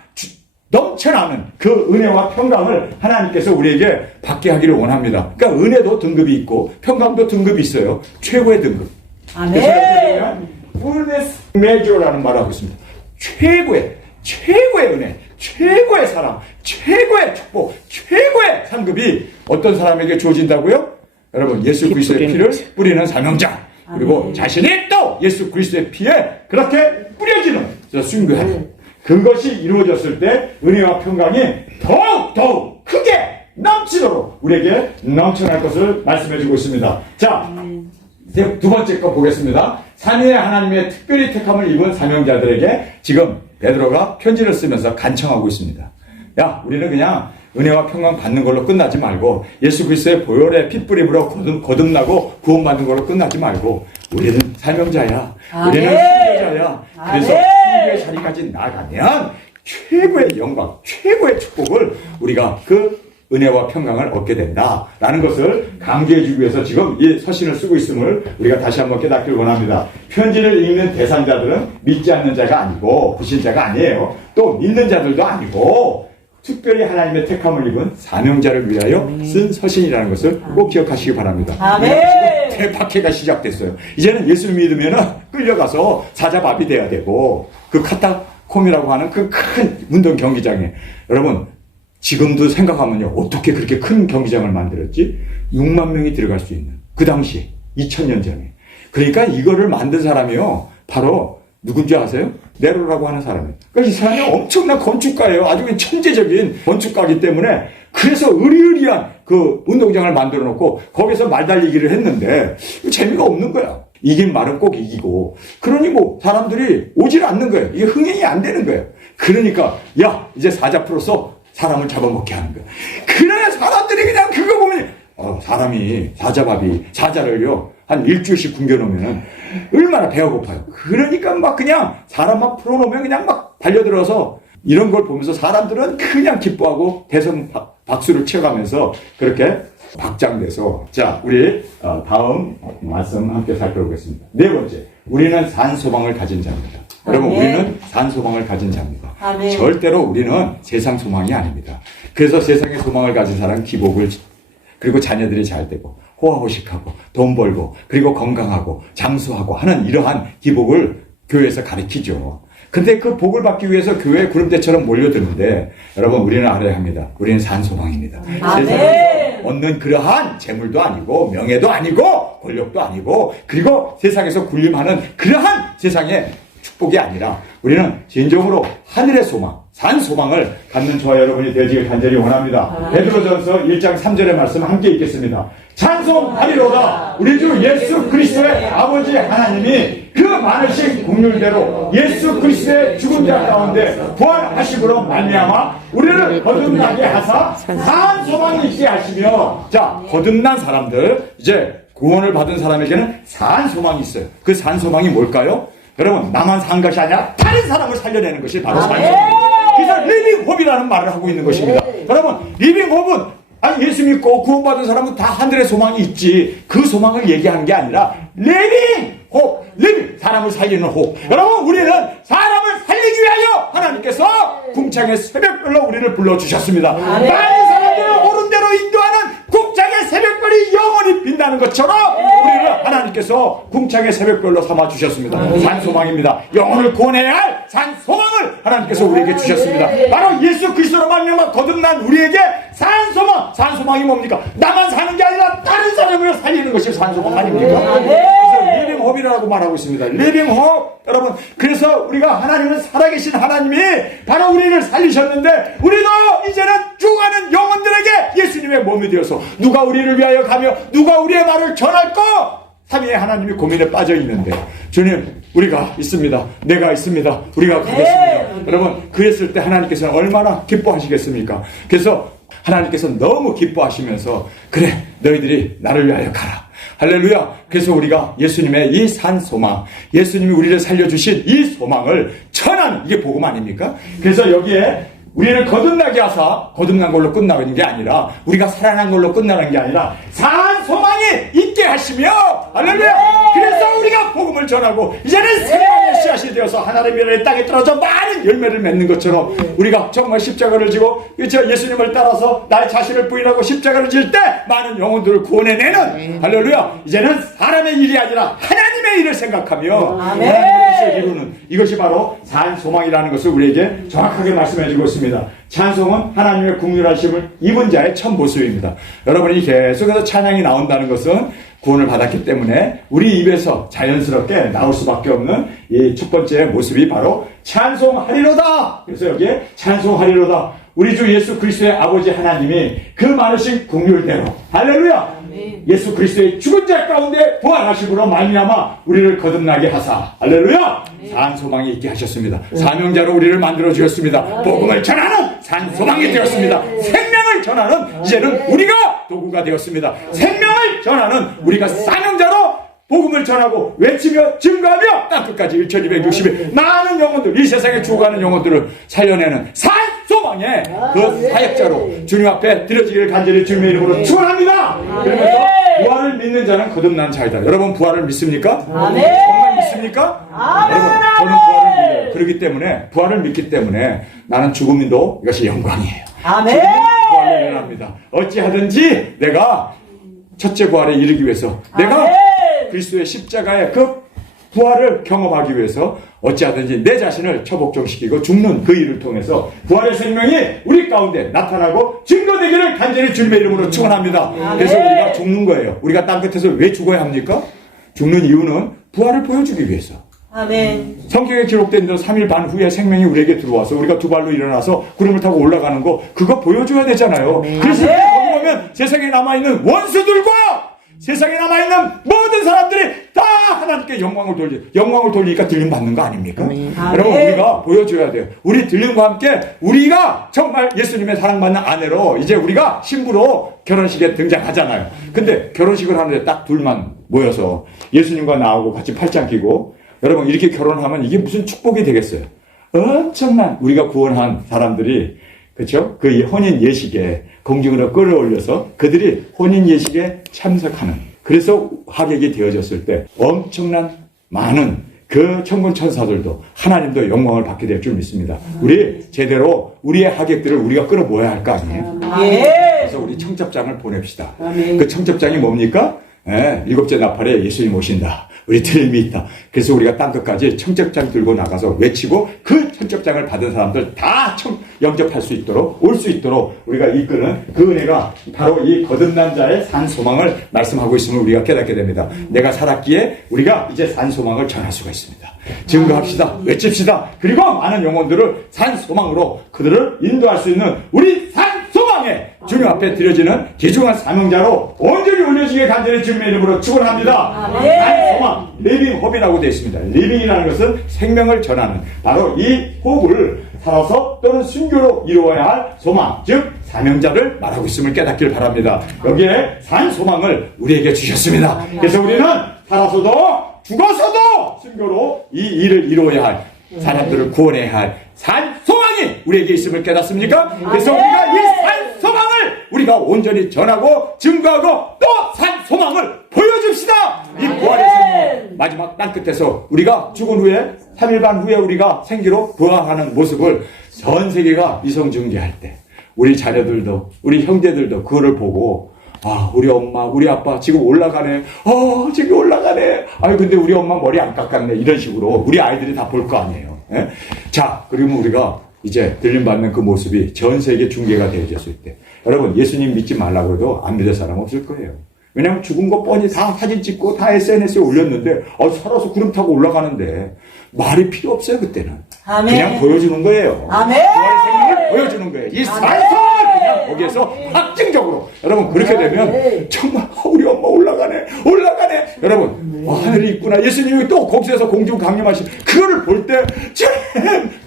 넘쳐나는 그 은혜와 평강을 하나님께서 우리에게 받게 하기를 원합니다. 그러니까 은혜도 등급이 있고 평강도 등급이 있어요. 최고의 등급. 아멘. fullness measure라는 말을 하고 있습니다. 최고의 은혜, 최고의 사랑, 최고의 축복, 최고의 상급이 어떤 사람에게 주어진다고요? 여러분 예수 그리스도의 피를 뿌리는 사명자 그리고 자신이 또 예수 그리스도의 피에 그렇게 뿌려지는 순교하는 그것이 이루어졌을 때 은혜와 평강이 더욱 크게 넘치도록 우리에게 넘쳐날 것을 말씀해주고 있습니다. 자, 두 번째 거 보겠습니다. 삼위의 하나님의 특별히 택함을 입은 사명자들에게 지금 베드로가 편지를 쓰면서 간청하고 있습니다. 야, 우리는 그냥 은혜와 평강 받는 걸로 끝나지 말고 예수 그리스도의 보혈의 핏부림으로 거듭나고 구원받는 걸로 끝나지 말고 우리는 사명자야. 우리는 순교자야. 그래서 순교의 자리까지 나가면 최고의 영광, 최고의 축복을 우리가 그 은혜와 평강을 얻게 된다라는 것을 강조해주기 위해서 지금 이 서신을 쓰고 있음을 우리가 다시 한번 깨닫기를 원합니다. 편지를 읽는 대상자들은 믿지 않는 자가 아니고 불신자가 아니에요. 또 믿는 자들도 아니고 특별히 하나님의 택함을 입은 사명자를 위하여 쓴 서신이라는 것을 꼭 기억하시기 바랍니다. 아멘. 지금 대박해가 시작됐어요. 이제는 예수를 믿으면 끌려가서 사자밥이 돼야 되고 그 카타콤이라고 하는 그 큰 운동 경기장에 여러분 지금도 생각하면요 어떻게 그렇게 큰 경기장을 만들었지? 6만 명이 들어갈 수 있는 그 당시에 2000년 전에 그러니까 이거를 만든 사람이요 바로 누군지 아세요? 네로라고 하는 사람이에요. 그러니까 이 사람이 엄청난 건축가예요. 아주 천재적인 건축가이기 때문에 그래서 으리으리한 그 운동장을 만들어 놓고 거기서 말 달리기를 했는데 재미가 없는 거야. 이긴 말은 꼭 이기고 그러니 뭐 사람들이 오질 않는 거예요. 이게 흥행이 안 되는 거예요. 그러니까 야 이제 사자 풀어서 사람을 잡아먹게 하는 거야. 그래야 사람들이 그냥 그거 보면 사람이 사자를요 한 일주일씩 굶겨놓으면 얼마나 배가 고파요. 그러니까 막 그냥 사람 막 풀어놓으면 그냥 막 달려들어서 이런 걸 보면서 사람들은 그냥 기뻐하고 대성 박수를 쳐가면서 그렇게 박장돼서 자 우리 다음 말씀 함께 살펴보겠습니다. 네 번째 우리는 산소망을 가진 자입니다. 여러분 우리는 산소망을 가진 자입니다. 아멘. 절대로 우리는 세상 소망이 아닙니다. 그래서 세상의 소망을 가진 사람은 기복을 그리고 자녀들이 잘 되고 호화호식하고 돈 벌고 그리고 건강하고 장수하고 하는 이러한 기복을 교회에서 가르치죠. 근데 그 복을 받기 위해서 교회에 구름대처럼 몰려드는데 여러분 우리는 알아야 합니다. 우리는 산소망입니다. 세상에서 얻는 그러한 재물도 아니고 명예도 아니고 권력도 아니고 그리고 세상에서 군림하는 그러한 세상의 축복이 아니라 우리는 진정으로 하늘의 소망, 산 소망을 갖는 저와 여러분이 되시길 간절히 원합니다. 베드로전서 1장 3절의 말씀 함께 읽겠습니다. 찬송하리로다. 우리 주 예수 그리스도의 아버지 하나님이 그 많으신 긍휼대로 예수 그리스도의 죽은 자 가운데 부활하심으로 말미암아 우리를 거듭나게 하사 산 소망이 있게 하시며, 자, 거듭난 사람들, 이제 구원을 받은 사람에게는 산 소망이 있어요. 그 산 소망이 뭘까요? 여러분, 나만 산 것이 아니라 다른 사람을 살려내는 것이 바로 산 소망입니다. 그래서 리빙 홉이라는 말을 하고 있는 것입니다. 여러분, 리빙 홉은 아니 예수 믿고 구원받은 사람은 다 하늘의 소망이 있지, 그 소망을 얘기하는 게 아니라 리빙 홉, 리빙, 사람을 살리는 홉. 여러분, 우리는 사람을 살리기 위하여 하나님께서 궁창의 새벽별로 우리를 불러주셨습니다. 많은 사람들을 옳은 대로 인도하는 궁창의 새벽별이 영원히 빛나는 것처럼 우리를 하나님께서 궁창의 새벽별로 삼아주셨습니다. 산소망입니다. 영혼을 구원해야 할 산소망을 하나님께서 우리에게 주셨습니다. 바로 예수 그리스도로 말미암아 거듭난 우리에게 산소망. 산소망이 뭡니까? 나만 사는 게 아니라 다른 사람을 살리는 것이 산소망 아닙니까? 그래서 리빙 홉이라고 말하고 있습니다. 리빙 홉. 여러분, 그래서 우리가 하나님은 살아계신 하나님이 바로 우리를 살리셨는데, 우리도 이제는 죽어가는 영혼들에게 예수님의 몸이 되어서 누가 우리를 위하여 가며 누가 우리의 말을 전할까? 삼위의 하나님이 고민에 빠져 있는데, 주님, 우리가 있습니다. 내가 있습니다. 우리가 가겠습니다. 여러분, 그랬을 때 하나님께서는 얼마나 기뻐하시겠습니까? 그래서 하나님께서 너무 기뻐하시면서, 그래, 너희들이 나를 위하여 가라. 할렐루야. 그래서 우리가 예수님의 이 산 소망, 예수님이 우리를 살려주신 이 소망을 전하는, 이게 복음 아닙니까? 그래서 여기에 우리를 거듭나게 하사, 거듭난 걸로 끝나는 게 아니라, 우리가 살아난 걸로 끝나는 게 아니라 산 소망이 있게 하시며, 할렐루야. 그래서 우리가 복음을 전하고 이제는 생명의 씨앗이 되어서 하나님의 땅에 떨어져 많은 열매를 맺는 것처럼, 우리가 정말 십자가를 지고 예수님을 따라서 나의 자신을 부인하고 십자가를 질 때 많은 영혼들을 구원해내는, 할렐루야, 이제는 사람의 일이 아니라 하나님의 일을 생각하며 하나님의 뜻을 이루는, 이것이 바로 산 소망이라는 것을 우리에게 정확하게 말씀해주고 있습니다. 찬송은 하나님의 긍휼하심을 입은 자의 첫 모습입니다. 여러분이 계속해서 찬양이 나온다는 것은 구원을 받았기 때문에 우리 입에서 자연스럽게 나올 수밖에 없는 이 첫 번째 모습이 바로 찬송하리로다. 그래서 여기에 찬송하리로다. 우리 주 예수 그리스도의 아버지 하나님이 그 많으신 긍휼대로, 할렐루야, 예수 그리스도의 죽은 자 가운데 부활하심으로 말미암아 우리를 거듭나게 하사, 할렐루야, 산 소망이 있게 하셨습니다. 사명자로 우리를 만들어 주셨습니다. 복음을 전하는 산 소망이 되었습니다. 생명을 전하는, 이제는 우리가 도구가 되었습니다. 생명을 전하는 우리가 사명자로 복음을 전하고 외치며 증거하며 땅끝까지 1260일 많은 영혼들, 이 세상에 죽어가는 영혼들을 살려내는 산 소망의 그 사역자로 주님 앞에 드려지기를 간절히 주님의 이름으로 축원합니다. 그러면서 부활을 믿는 자는 거듭난 자이다. 여러분, 부활을 믿습니까? 정말 믿습니까? 여러분, 저는 부활을 믿어요. 그렇기 때문에, 부활을 믿기 때문에 나는 죽음도 이것이 영광이에요. 죽음은 부활을 일어납니다. 어찌하든지 내가 첫째 부활에 이르기 위해서, 내가 그리스도의 십자가의 그 부활을 경험하기 위해서 어찌하든지 내 자신을 처복종시키고 죽는 그 일을 통해서 부활의 생명이 우리 가운데 나타나고 증거되기를 간절히 주님의 이름으로 축원합니다. 그래서 우리가 죽는 거예요. 우리가 땅끝에서 왜 죽어야 합니까? 죽는 이유는 부활을 보여주기 위해서. 성경에 기록된 대로 3일 반 후에 생명이 우리에게 들어와서 우리가 두 발로 일어나서 구름을 타고 올라가는 거, 그거 보여줘야 되잖아요. 그래서 거기 보면 세상에 남아있는 원수들과 세상에 남아있는 모든 사람들이 다 하나님께 영광을 돌리니까 들림 받는 거 아닙니까? 여러분, 우리가 보여줘야 돼요. 우리 들림과 함께 우리가 정말 예수님의 사랑받는 아내로 이제 우리가 신부로 결혼식에 등장하잖아요. 근데 결혼식을 하는데 딱 둘만 모여서 예수님과 나하고 같이 팔짱 끼고, 여러분, 이렇게 결혼하면 이게 무슨 축복이 되겠어요? 엄청난, 우리가 구원한 사람들이, 그렇죠? 그 혼인 예식에 공중으로 끌어올려서 그들이 혼인 예식에 참석하는, 그래서 하객이 되어졌을 때 엄청난 많은 그 천군 천사들도 하나님도 영광을 받게 될 줄 믿습니다. 우리 제대로 우리의 하객들을 우리가 끌어모아야 할 거 아니에요? 그래서 우리 청첩장을 보냅시다. 그 청첩장이 뭡니까? 일곱째 나팔에 예수님 오신다. 우리 들림이 있다. 그래서 우리가 땅끝까지 청첩장 들고 나가서 외치고 그 청첩장을 받은 사람들 다 영접할 수 있도록 올 수 있도록 우리가 이끄는 그 은혜가 바로 이 거듭난 자의 산 소망을 말씀하고 있음을 우리가 깨닫게 됩니다. 내가 살았기에 우리가 이제 산 소망을 전할 수가 있습니다. 증거합시다. 외칩시다. 그리고 많은 영혼들을 산 소망으로 그들을 인도할 수 있는 우리 산 소망의 주님 앞에 드려지는 귀중한 사명자로 온전히 올려지게 간절히 주님의 이름으로 축원합니다. 산 소망, 리빙 호흡이라고 되어 있습니다. 리빙이라는 것은 생명을 전하는 바로 이 호흡을 살아서 또는 순교로 이루어야 할 소망, 즉 사명자를 말하고 있음을 깨닫기를 바랍니다. 여기에 산 소망을 우리에게 주셨습니다. 그래서 우리는 살아서도 죽어서도 순교로 이 일을 이루어야 할 사람들을 구원해야 할 산 소망이 우리에게 있음을 깨닫습니까? 그래서 우리가 이 산 소망을 우리가 온전히 전하고 증거하고 또 산 소망을 보여줍시다. 이 부활의 생명 마지막 땅끝에서 우리가 죽은 후에 3일 반 후에 우리가 생기로 부활하는 모습을 전 세계가 위성중계할 때 우리 자녀들도 우리 형제들도 그거를 보고 우리 엄마, 우리 아빠 지금 올라가네. 지금 올라가네. 근데 우리 엄마 머리 안 깎았네. 이런 식으로 우리 아이들이 다 볼 거 아니에요. 예? 자, 그러면 우리가 이제 들림받는 그 모습이 전 세계 중계가 되어졌을 때 여러분 예수님 믿지 말라고 해도 안 믿을 사람 없을 거예요. 왜냐하면 죽은 거 뻔히 다 사진 찍고 다 SNS에 올렸는데 살아서 구름 타고 올라가는데 말이 필요 없어요. 그때는 아멘. 그냥 보여주는 거예요. 아멘. 부활의 생명을 보여주는 거예요. 이 산소를 그냥 거기에서 확증적으로 여러분 그렇게 되면 정말 우리 엄마 올라가네. 여러분 하늘이 있구나. 예수님이 또 거기서 공중 강림하신 그거를 볼 때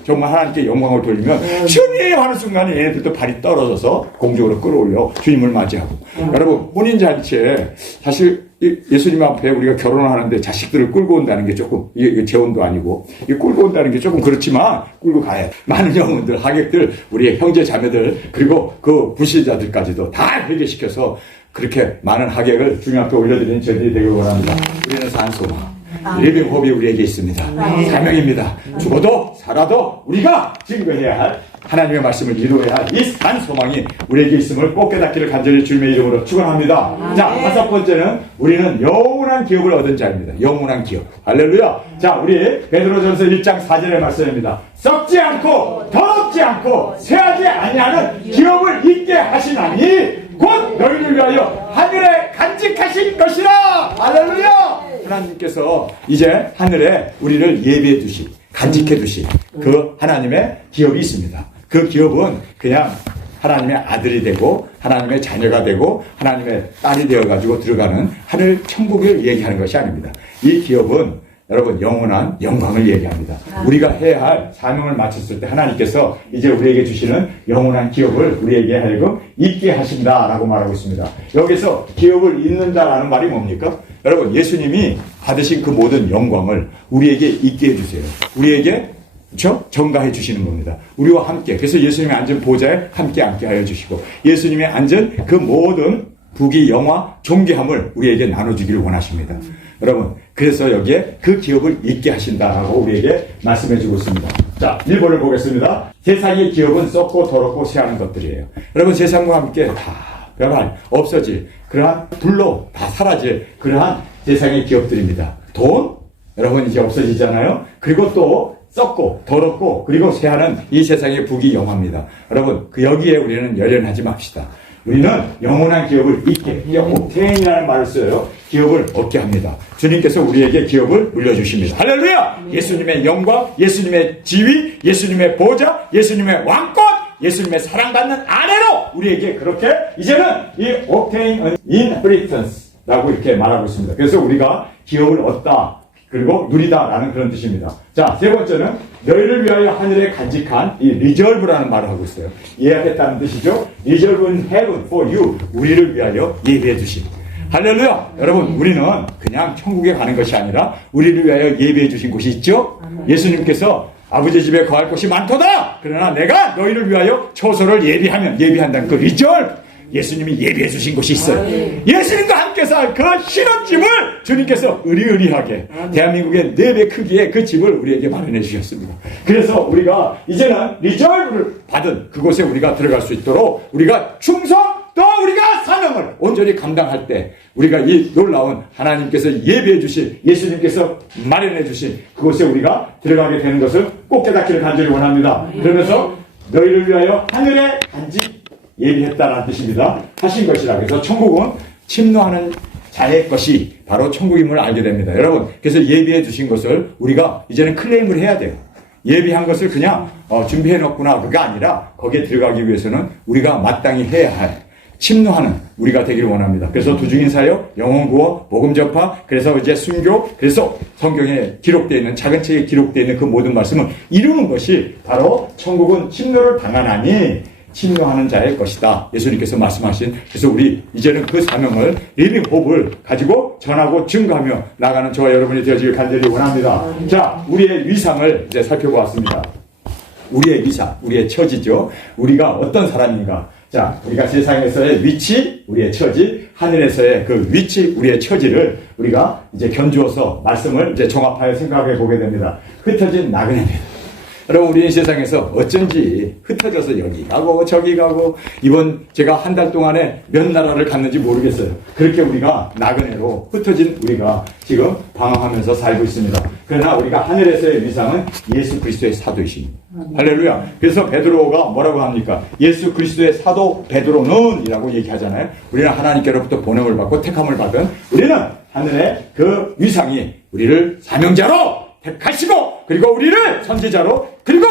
정말 하나님께 영광을 돌리면 주님 하는 순간에 얘네들도 발이 떨어져서 공중으로 끌어올려 주님을 맞이하고 여러분 혼인잔치에 사실 예수님 앞에 우리가 결혼을 하는데 자식들을 끌고 온다는 게 조금 이게 재혼도 아니고 이게 끌고 온다는 게 조금 그렇지만 끌고 가야 돼. 많은 영혼들 하객들 우리의 형제 자매들 그리고 그 불신자들까지도 다 회개시켜서 그렇게 많은 하객을 주님 앞에 올려드리는 저희들이 되길 원합니다. 우리는 산소망 리빙 호흡이 우리에게 있습니다. 사명입니다. 죽어도 살아도 우리가 증거해야 할 하나님의 말씀을 이루어야 할 이 산 소망이 우리에게 있음을 꼭 깨닫기를 간절히 주님의 이름으로 축원합니다. 자, 5번째는 우리는 영원한 기업을 얻은 자입니다. 영원한 기업. 할렐루야. 자, 우리 베드로전서 1장 4절의 말씀입니다. 썩지 않고 더럽지 않고 쇠하지 아니하는 기업을 있게 하시나니 곧 너희를 위하여 하늘에 간직하신 것이라. 할렐루야. 하나님께서 이제 하늘에 우리를 예비해 두신 간직해 두신 그 하나님의 기업이 있습니다. 그 기업은 그냥 하나님의 아들이 되고 하나님의 자녀가 되고 하나님의 딸이 되어가지고 들어가는 하늘 천국을 얘기하는 것이 아닙니다. 이 기업은 여러분 영원한 영광을 얘기합니다. 우리가 해야 할 사명을 마쳤을 때 하나님께서 이제 우리에게 주시는 영원한 기업을 우리에게 하여금 있게 하신다라고 말하고 있습니다. 여기서 기업을 잊는다라는 말이 뭡니까? 여러분 예수님이 받으신 그 모든 영광을 우리에게 있게 해주세요. 우리에게 그렇죠? 전가해 주시는 겁니다. 우리와 함께. 그래서 예수님이 앉은 보좌에 함께 앉게 하여 주시고 예수님이 앉은 그 모든 부귀 영화 존귀함을 우리에게 나눠주기를 원하십니다. 여러분 그래서 여기에 그 기업을 잊게 하신다라고 우리에게 말씀해 주고 있습니다. 자 1번을 보겠습니다. 세상의 기업은 썩고 더럽고 쇠하는 것들이에요. 여러분 세상과 함께 다 그러한 없어질 그러한 불로 다 사라질 그러한 세상의 기업들입니다. 돈 여러분 이제 없어지잖아요. 그리고 또 썩고 더럽고 그리고 쇠하는 이 세상의 부귀 영화입니다. 여러분 그 여기에 우리는 열연하지 맙시다. 우리는 영원한 기업을 잊게 옥테인이라는 말을 써요. 기업을 얻게 합니다. 주님께서 우리에게 기업을 물려주십니다. 할렐루야! 예수님의 영광, 예수님의 지위, 예수님의 보좌, 예수님의 왕권, 예수님의 사랑받는 아내로 우리에게 그렇게 이제는 이 obtain inheritance라고 이렇게 말하고 있습니다. 그래서 우리가 기업을 얻다 그리고 누리다라는 그런 뜻입니다. 자, 세 번째는 너희를 위하여 하늘에 간직한 이 reserve라는 말을 하고 있어요. 예약했다는 뜻이죠. reserve in heaven for you. 우리를 위하여 예비해 주신. 할렐루야! 여러분, 우리는 그냥 천국에 가는 것이 아니라 우리를 위하여 예비해 주신 곳이 있죠? 예수님께서 아버지 집에 거할 곳이 많도다! 그러나 내가 너희를 위하여 처소를 예비한다는 그 reserve. 예수님이 예비해 주신 곳이 있어요. 예수님과 함께 살 그 신혼집을 주님께서 의리의리하게 대한민국의 4배 크기의 그 집을 우리에게 마련해 주셨습니다. 그래서 우리가 이제는 리저브를 받은 그곳에 우리가 들어갈 수 있도록 우리가 충성 또 우리가 사명을 온전히 감당할 때 우리가 이 놀라운 하나님께서 예비해 주신 예수님께서 마련해 주신 그곳에 우리가 들어가게 되는 것을 꼭 깨닫기를 간절히 원합니다. 그러면서 너희를 위하여 하늘에 간직 예비했다는 뜻입니다. 하신 것이라. 그래서 천국은 침노하는 자의 것이 바로 천국임을 알게 됩니다. 여러분, 그래서 예비해 주신 것을 우리가 이제는 클레임을 해야 돼요. 예비한 것을 그냥 준비해 놓구나 그게 아니라 거기에 들어가기 위해서는 우리가 마땅히 해야 할 침노하는 우리가 되기를 원합니다. 그래서 두중인 사역, 영혼 구원, 복음 전파, 그래서 이제 순교, 그래서 성경에 기록되어 있는 작은 책에 기록되어 있는 그 모든 말씀을 이루는 것이 바로 천국은 침노를 당하나니 침노하는 자의 것이다. 예수님께서 말씀하신. 그래서 우리 이제는 그 사명을 리빙 홉을 가지고 전하고 증거하며 나가는 저와 여러분이 되어지길 간절히 원합니다. 자, 우리의 위상을 이제 살펴보았습니다. 우리의 위상, 우리의 처지죠. 우리가 어떤 사람인가. 자, 우리가 세상에서의 위치, 우리의 처지, 하늘에서의 그 위치, 우리의 처지를 우리가 이제 견주어서 말씀을 이제 종합하여 생각해 보게 됩니다. 흩어진 나그네입니다. 여러분, 우리는 세상에서 어쩐지 흩어져서 여기 가고 저기 가고 이번 제가 한 달 동안에 몇 나라를 갔는지 모르겠어요. 그렇게 우리가 나그네로 흩어진 우리가 지금 방황하면서 살고 있습니다. 그러나 우리가 하늘에서의 위상은 예수 그리스도의 사도이십니다. 할렐루야. 그래서 베드로가 뭐라고 합니까? 예수 그리스도의 사도 베드로는 이라고 얘기하잖아요. 우리는 하나님께로부터 보냄을 받고 택함을 받은 우리는 하늘의 그 위상이 우리를 사명자로 택하시고 그리고 우리를 선지자로 그리고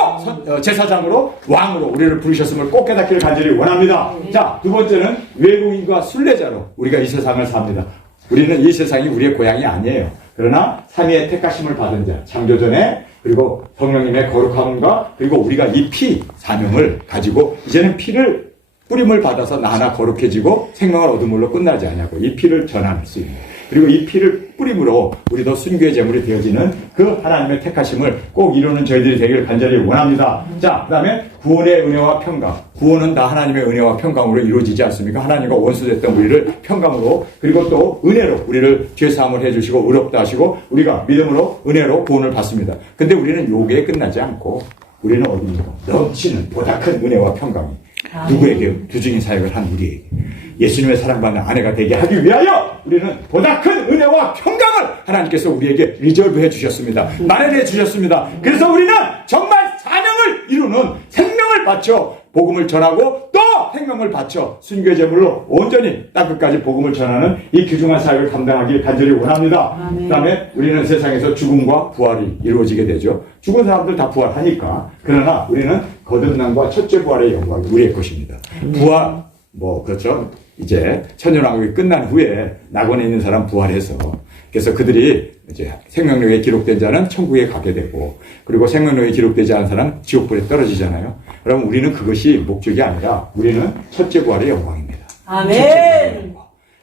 제사장으로 왕으로 우리를 부르셨음을 꼭 깨닫기를 간절히 원합니다. 자, 두 번째는 외국인과 순례자로 우리가 이 세상을 삽니다. 우리는 이 세상이 우리의 고향이 아니에요. 그러나 삼위의 택하심을 받은 자, 창조전에 그리고 성령님의 거룩함과 그리고 우리가 이 피 사명을 가지고 이제는 피를 뿌림을 받아서 나 하나 거룩해지고 생명을 얻음으로 끝나지 않냐고 이 피를 전할 수 있는 그리고 이 피를 뿌림으로 우리도 순교의 제물이 되어지는 그 하나님의 택하심을 꼭 이루는 저희들이 되기를 간절히 원합니다. 자, 그 다음에 구원의 은혜와 평강. 구원은 다 하나님의 은혜와 평강으로 이루어지지 않습니까? 하나님과 원수됐던 우리를 평강으로 그리고 또 은혜로 우리를 죄사함을 해주시고 의롭다 하시고 우리가 믿음으로 은혜로 구원을 받습니다. 근데 우리는 요기에 끝나지 않고 우리는 어디입니까? 넘치는 보다 큰 은혜와 평강이 누구에게 두중인 사역을 한 우리에게 예수님의 사랑받는 아내가 되게 하기 위하여 우리는 보다 큰 은혜와 평강을 하나님께서 우리에게 리저브해 주셨습니다. 마련해 주셨습니다. 그래서 우리는 정말 사명을 이루는 생명을 바쳐 복음을 전하고 또 생명을 바쳐 순교의 제물로 온전히 땅끝까지 복음을 전하는 이 귀중한 사역을 감당하길 간절히 원합니다. 그 다음에 우리는 세상에서 죽음과 부활이 이루어지게 되죠. 죽은 사람들 다 부활하니까. 그러나 우리는 거듭남과 첫째 부활의 영광이 우리의 것입니다. 부활, 그렇죠. 이제 천년왕국이 끝난 후에 낙원에 있는 사람 부활해서 그래서 그들이 이제 생명력에 기록된 자는 천국에 가게 되고 그리고 생명력에 기록되지 않은 사람 지옥불에 떨어지잖아요. 그럼 우리는 그것이 목적이 아니라 우리는 첫째 부활의 영광입니다. 아멘.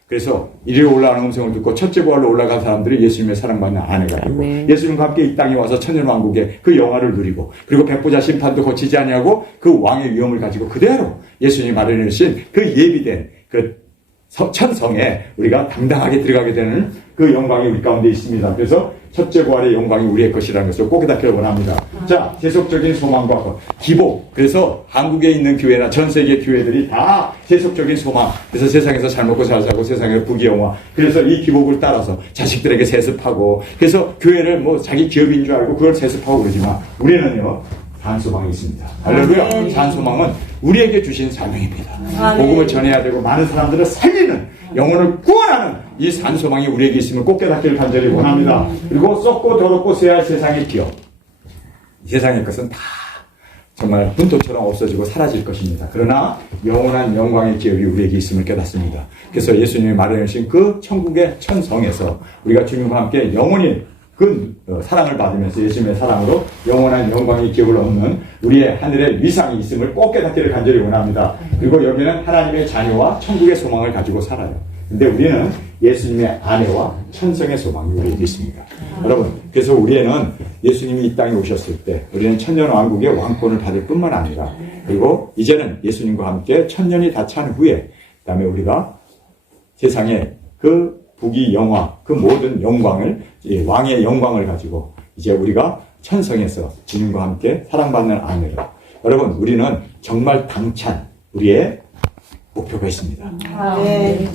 그래서 이리로 올라가는 음성을 듣고 첫째 부활로 올라간 사람들이 예수님의 사랑받는 아내가 되고 예수님과 함께 이 땅에 와서 천년왕국의 그 영화를 누리고 그리고 백보자 심판도 거치지 아니하고 그 왕의 위엄을 가지고 그대로 예수님이 마련해 주신 그 예비된 그 천성에 우리가 당당하게 들어가게 되는 그 영광이 우리 가운데 있습니다. 그래서 첫째 부활의 영광이 우리의 것이라는 것을 꼭 깨닫기를 원합니다. 자, 세속적인 소망과 기복. 그래서 한국에 있는 교회나 전 세계 교회들이 다 세속적인 소망. 그래서 세상에서 잘 먹고 잘 살고 세상의 부귀영화. 그래서 이 기복을 따라서 자식들에게 세습하고 그래서 교회를 자기 기업인 줄 알고 그걸 세습하고 그러지만 우리는요. 산소망이 있습니다. 할렐루야. 산소망은 우리에게 주신 사명입니다. 복음을 전해야 되고 많은 사람들을 살리는 영혼을 구원하는 이 산소망이 우리에게 있음을 꼭 깨닫기를 간절히 원합니다. 그리고 썩고 더럽고 쇠할 세상의 기업. 세상의 것은 다 정말 분토처럼 없어지고 사라질 것입니다. 그러나 영원한 영광의 기업이 우리에게 있음을 깨닫습니다. 그래서 예수님이 마련해 주신 그 천국의 천성에서 우리가 주님과 함께 영원히 그 사랑을 받으면서 예수님의 사랑으로 영원한 영광의 기업을 얻는 우리의 하늘의 위상이 있음을 꼭 깨닫기를 간절히 원합니다. 그리고 여기는 하나님의 자녀와 천국의 소망을 가지고 살아요. 근데 우리는 예수님의 아내와 천성의 소망이 우리에게 있습니다. 여러분, 그래서 우리는 예수님이 이 땅에 오셨을 때 우리는 천년왕국의 왕권을 받을 뿐만 아니라 그리고 이제는 예수님과 함께 천년이 다 찬 후에 그 다음에 우리가 세상에 그 부귀 영화 그 모든 영광을 왕의 영광을 가지고 이제 우리가 천성에서 주님과 함께 사랑받는 아내로 여러분 우리는 정말 당찬 우리의 목표가 있습니다. 아멘.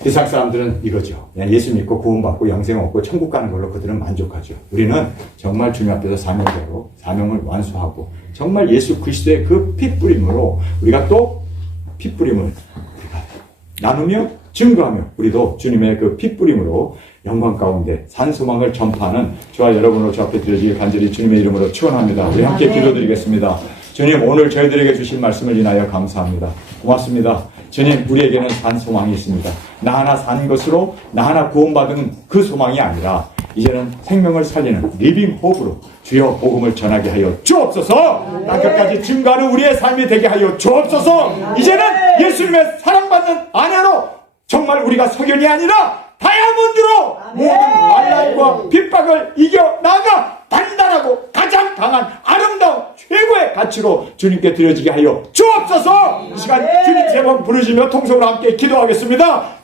세상 사람들은 이거죠. 그냥 예수 믿고 구원받고 영생 얻고 천국 가는 걸로 그들은 만족하죠. 우리는 정말 주님 앞에서 사명대로 사명을 완수하고 정말 예수 그리스도의 그 피뿌림으로 우리가 또 피뿌림을 우리가 나누며 증거하며 우리도 주님의 그 피뿌림으로 영광 가운데 산소망을 전파하는 저와 여러분으로 저 앞에 드려지길 간절히 주님의 이름으로 축원합니다. 우리 함께 기도드리겠습니다. 주님, 오늘 저희들에게 주신 말씀을 인하여 감사합니다. 고맙습니다. 주님, 우리에게는 산 소망이 있습니다. 나 하나 산 것으로 나 하나 구원받은 그 소망이 아니라 이제는 생명을 살리는 리빙 호흡으로 주여 복음을 전하게 하여 주옵소서. 땅끝까지 증거하는 우리의 삶이 되게 하여 주옵소서. 이제는 예수님의 사랑받는 아내로 정말 우리가 석연이 아니라 다이아몬드로 모든 말라임과 핍박을 이겨나가 단단하고 가장 강한 아름다운 최고의 가치로 주님께 드려지게 하여 주옵소서. 이 시간 주님 세 번 부르시며 통성으로 함께 기도하겠습니다.